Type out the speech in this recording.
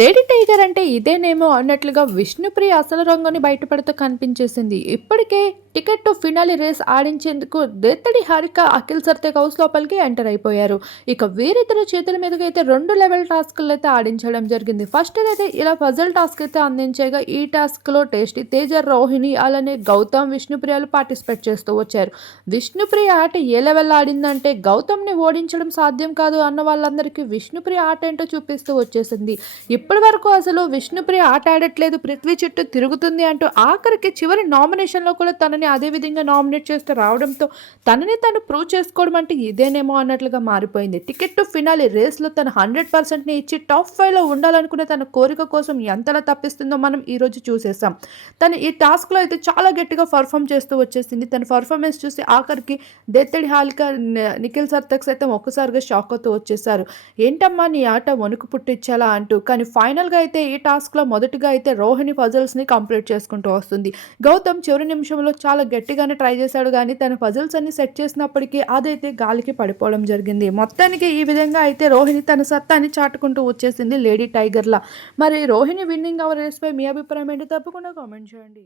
Lady tiger అంటే ఇదేనేమో అన్నట్లుగా విష్ణుప్రియ అసలు రంగుని బయటపడుతూ కనిపించేసింది. ఇప్పటికే టికెట్ టు ఫినాలి రేస్ ఆడించేందుకు దేత్తడి హారిక అఖిల్ సర్తేక్ హౌస్ లోపలికి ఎంటర్ అయిపోయారు. ఇక వీరిద్దరు చేతుల మీదకి అయితే రెండు లెవెల్ టాస్క్లు అయితే ఆడించడం జరిగింది. ఫస్ట్ అయితే ఇలా పజల్ టాస్క్ అయితే అందించగా ఈ టాస్క్లో టేస్టీ తేజ రోహిణి అలానే గౌతమ్ విష్ణుప్రియలు పార్టిసిపేట్ చేస్తూ వచ్చారు. విష్ణుప్రియ ఆట ఏ లెవెల్ ఆడిందంటే గౌతమ్ని ఓడించడం సాధ్యం కాదు అన్న వాళ్ళందరికీ విష్ణుప్రియ ఆట ఏంటో చూపిస్తూ వచ్చేసింది. ఇప్పటి వరకు అసలు విష్ణుప్రియ ఆట ఆడట్లేదు పృథ్వీ చుట్టూ తిరుగుతుంది అంటూ ఆఖరికి చివరి నామినేషన్లో కూడా తనని అదే విధంగా నామినేట్ చేస్తూ రావడంతో తనని తను ప్రూవ్ చేసుకోవడం అంటే ఇదేనేమో అన్నట్లుగా మారిపోయింది. టికెట్ టు ఫినాలి రేస్లో తను హండ్రెడ్ పర్సెంట్ని ఇచ్చి టాప్ ఫైవ్లో ఉండాలనుకునే తన కోరిక కోసం ఎంతలా తప్పిస్తుందో మనం ఈరోజు చూసేసాం. తను ఈ టాస్క్లో అయితే చాలా గట్టిగా పర్ఫామ్ చేస్తూ వచ్చేసింది. తన పర్ఫార్మెన్స్ చూసి ఆఖరికి దెత్తడి హాలిక నిఖిల్ సర్తక్ సైతం ఒక్కసారిగా షాక్ అవుతూ వచ్చేసారు ఏంటమ్మా నీ ఆట వణుకు పుట్టించాలా అంటూ కానీ ఫైనల్గా అయితే ఈ టాస్క్లో మొదటిగా అయితే రోహిణి పజిల్స్ని కంప్లీట్ చేసుకుంటూ వస్తుంది. గౌతమ్ చివరి నిమిషంలో చాలా గట్టిగానే ట్రై చేశాడు కానీ తన పజిల్స్ అన్ని సెట్ చేసినప్పటికీ అదైతే గాలికి పడిపోవడం జరిగింది. మొత్తానికి ఈ విధంగా అయితే రోహిణి తన సత్తాన్ని చాటుకుంటూ వచ్చేసింది లేడీ టైగర్లా మరి రోహిణి విన్నింగ్ అవర్ రేస్పై మీ అభిప్రాయం ఏంటో? తప్పకుండా కామెంట్ చేయండి.